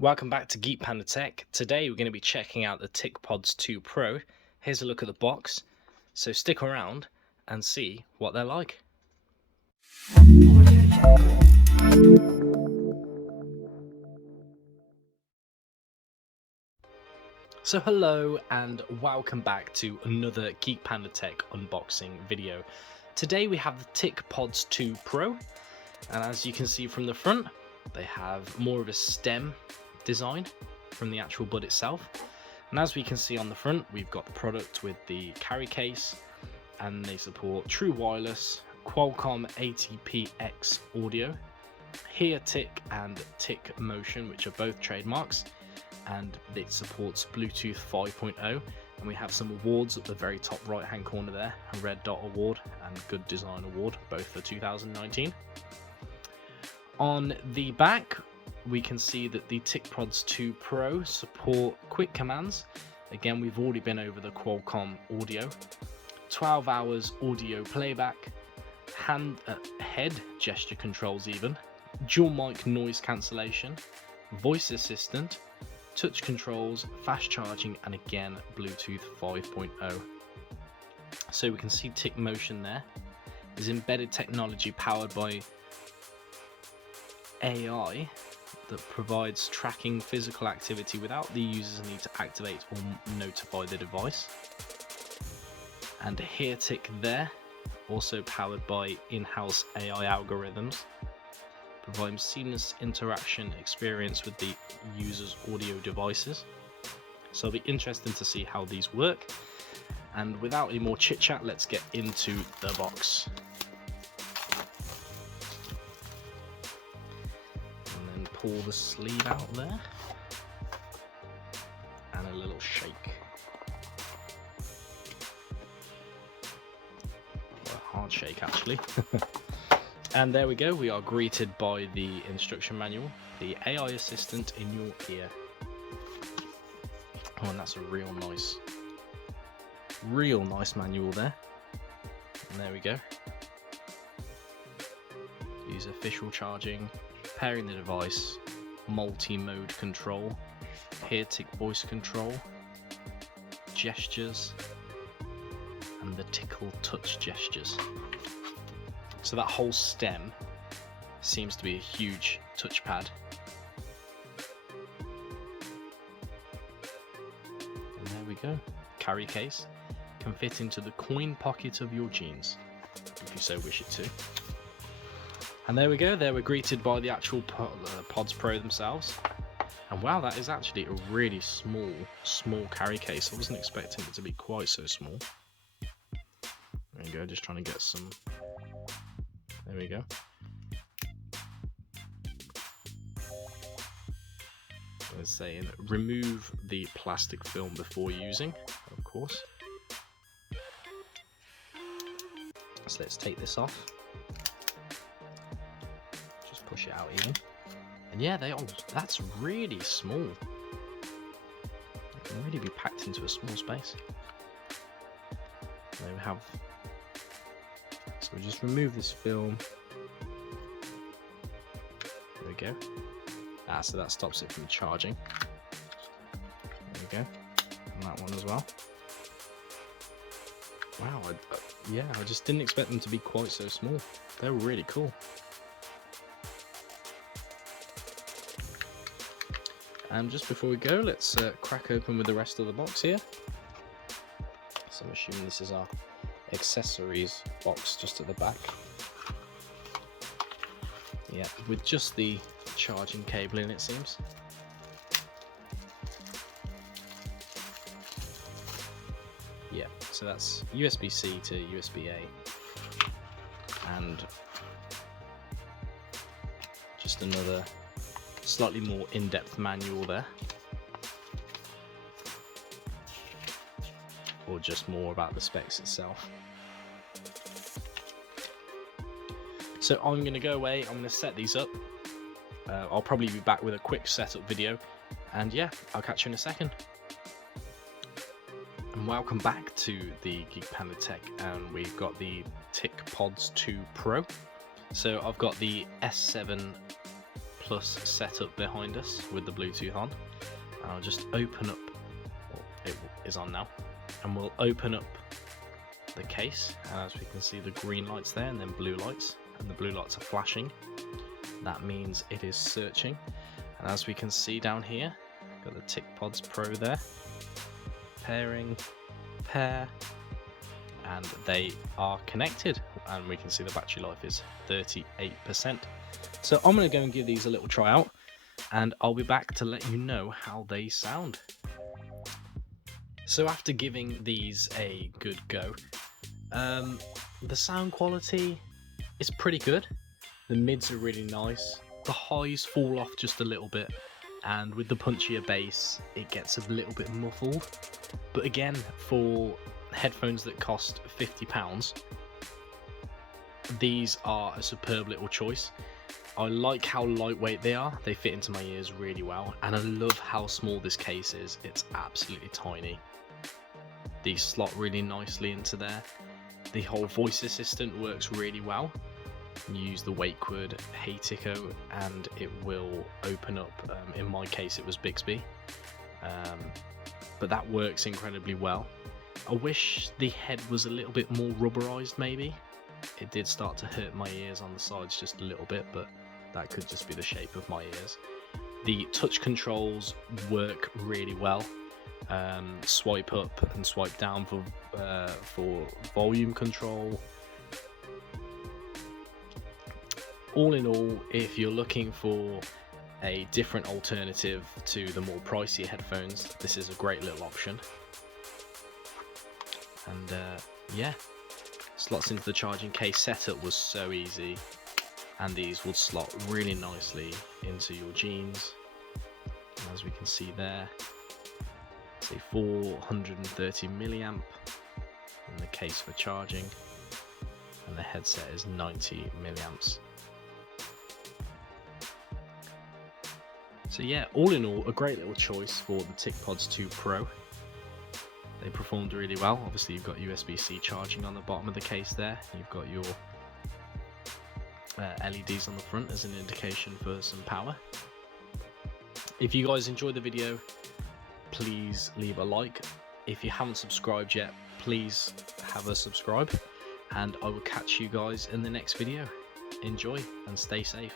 Welcome back to Geekpandatech. Today we're going to be checking out the Ticpods 2 Pro. Here's a look at the box, so stick around and see what they're like. So hello and welcome back to another Geekpandatech unboxing video. Today we have the Ticpods 2 Pro, and as you can see from the front, they have more of a stem design from the actual bud itself. And as we can see on the front, we've got the product with the carry case, and they support true wireless, Qualcomm ATPX audio, Hear Tic and Tic Motion, which are both trademarks, and it supports Bluetooth 5.0. And we have some awards at the very top right hand corner there, a Red Dot Award and Good Design Award, both for 2019. On the back, we can see that the Ticpods 2 Pro support quick commands. Again, we've already been over the Qualcomm audio, 12 hours audio playback, head gesture controls even, dual mic noise cancellation, voice assistant, touch controls, fast charging, and again Bluetooth 5.0. So we can see Tic Motion there. There's embedded technology powered by AI that provides tracking physical activity without the users need to activate or notify the device. And Hear Tic there, also powered by in-house AI algorithms, providing seamless interaction experience with the user's audio devices. So it'll be interesting to see how these work. And without any more chit chat, let's get into the box. And then pull the sleeve out there. And a little shake. Well, a hard shake actually. And there we go, we are greeted by the instruction manual, the AI assistant in your ear. Oh, and that's a real nice manual there. And there we go. Use official charging, pairing the device, multi-mode control, Hear Tic voice control, gestures, and the tickle touch gestures. So that whole stem seems to be a huge touchpad. And there we go. Carry case can fit into the coin pocket of your jeans, if you so wish it to. And there we go. There we're greeted by the actual Pods Pro themselves. And wow, that is actually a really small carry case. I wasn't expecting it to be quite so small. There you go. Just trying to get some. There we go. Let's say remove the plastic film before using, of course. So let's take this off. Just push it out even. And yeah, that's really small. It can really be packed into a small space. There we have. So we just remove this film. There we go. So that stops it from charging. There we go. And that one as well. Wow, I just didn't expect them to be quite so small. They're really cool. And just before we go, let's crack open with the rest of the box here. So I'm assuming this is our accessories box just at the back. Yeah, with just the charging cable in, it seems. Yeah, so that's USB-C to USB-A, and just another slightly more in-depth manual there, or just more about the specs itself. So I'm going to go away, I'm going to set these up. I'll probably be back with a quick setup video, and yeah, I'll catch you in a second. And welcome back to the Geekpandatech, and we've got the Ticpods 2 Pro. So I've got the S7 Plus setup behind us with the Bluetooth on. And I'll just open up, well, it is on now, and we'll open up the case, and as we can see the green lights there and then blue lights, and the blue lights are flashing. That means it is searching. And as we can see down here, got the Ticpods Pro there, pairing, pair, and they are connected, and we can see the battery life is 38%. So I'm going to go and give these a little try out, and I'll be back to let you know how they sound. So after giving these a good go, the sound quality is pretty good. The mids are really nice, the highs fall off just a little bit, and with the punchier bass it gets a little bit muffled. But again, for headphones that cost £50, these are a superb little choice. I like how lightweight they are, they fit into my ears really well, and I love how small this case is. It's absolutely tiny. These slot really nicely into there. The whole voice assistant works really well. You use the wake word "Hey Tico" and it will open up. In my case it was Bixby, but that works incredibly well. I wish the head was a little bit more rubberized maybe. It did start to hurt my ears on the sides just a little bit, but that could just be the shape of my ears. The touch controls work really well. Swipe up and swipe down for volume control. All in all, if you're looking for a different alternative to the more pricey headphones, this is a great little option. And yeah, slots into the charging case. Setup was so easy, and these would slot really nicely into your jeans. And as we can see there, it's a 430 milliamp in the case for charging, and the headset is 90 milliamps. So yeah, all in all, a great little choice for the Ticpods 2 Pro. They performed really well. Obviously you've got USB-C charging on the bottom of the case there. You've got your LEDs on the front as an indication for some power. If you guys enjoyed the video, please leave a like. If you haven't subscribed yet, please have a subscribe, and I will catch you guys in the next video. Enjoy and stay safe.